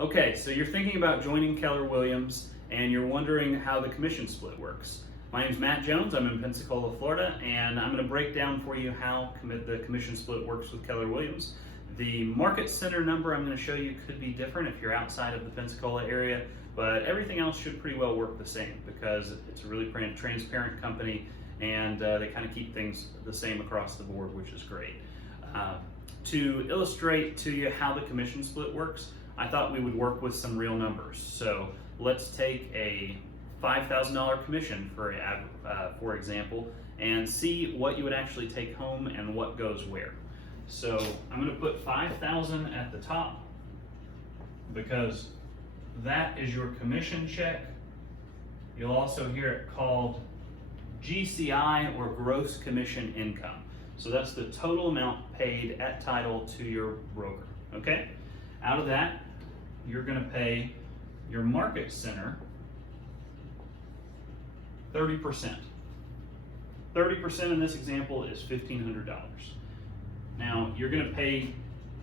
Okay, so you're thinking about joining Keller Williams and you're wondering how the commission split works. My name is Matt Jones, I'm in Pensacola, Florida, and I'm going to break down for you how the commission split works with Keller Williams. The market center number I'm going to show you could be different if you're outside of the Pensacola area, but everything else should pretty well work the same because it's a really transparent company and they kind of keep things the same across the board, which is great. To illustrate to you how the commission split works, I thought we would work with some real numbers. So let's take a $5,000 commission for example, and see what you would actually take home and what goes where. So I'm going to put 5,000 at the top because that is your commission check. You'll also hear it called GCI, or gross commission income. So that's the total amount paid at title to your broker. Okay? Out of that, you're going to pay your market center 30%. 30% in this example is $1,500. Now, you're going to pay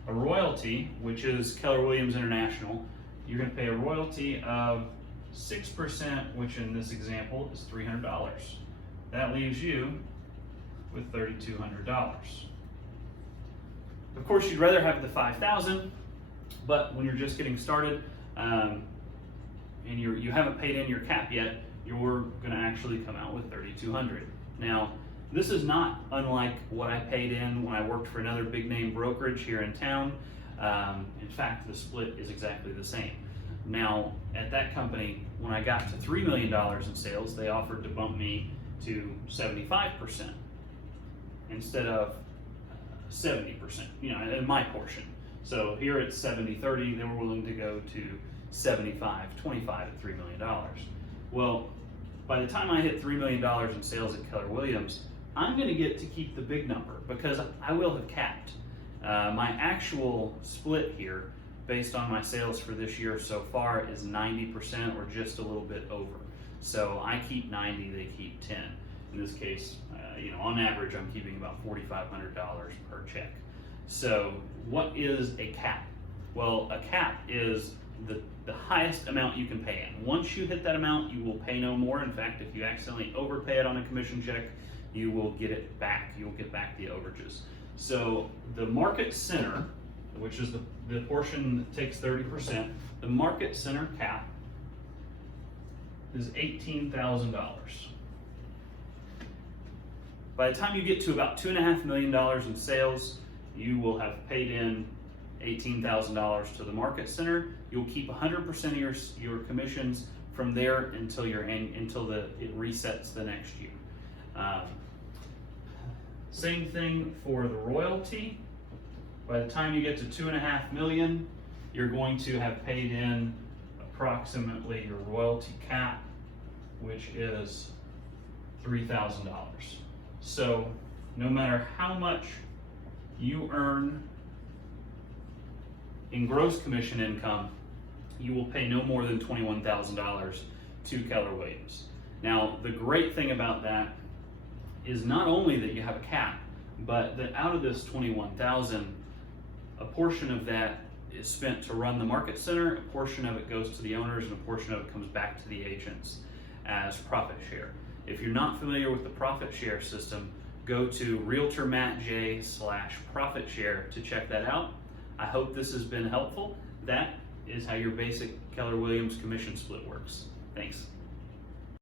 a royalty, which is Keller Williams International. You're going to pay a royalty of 6%, which in this example is $300. That leaves you with $3,200. Of course, you'd rather have the $5,000, but when you're just getting started and you haven't paid in your cap yet, you're going to actually come out with $3,200. Now, this is not unlike what I paid in when I worked for another big name brokerage here in town. In fact, the split is exactly the same. Now, at that company, when I got to $3 million in sales, they offered to bump me to 75% instead of 70%, in my portion. So here it's 70-30, they were willing to go to 75-25 at $3 million. Well, by the time I hit $3 million in sales at Keller Williams, I'm going to get to keep the big number because I will have capped. My actual split here, based on my sales for this year so far, is 90% or just a little bit over. So I keep 90, they keep 10. In this case, on average, I'm keeping about $4,500 per check. So what is a cap? Well, a cap is the highest amount you can pay in. Once you hit that amount, you will pay no more. In fact, if you accidentally overpay it on a commission check, you will get it back. You'll get back the overages. So the market center, which is the portion that takes 30%, the market center cap is $18,000. By the time you get to about $2.5 million in sales, you will have paid in $18,000 to the market center. You'll keep 100% of your commissions from there until it resets the next year. Same thing for the royalty. By the time you get to $2.5 million, you're going to have paid in approximately your royalty cap, which is $3,000. So no matter how much you earn in gross commission income, you will pay no more than $21,000 to Keller Williams. Now, the great thing about that is not only that you have a cap, but that out of this $21,000, a portion of that is spent to run the market center, a portion of it goes to the owners, and a portion of it comes back to the agents as profit share. If you're not familiar with the profit share system, go to realtormattj/profit share to check that out. I hope this has been helpful. That is how your basic Keller Williams commission split works. Thanks.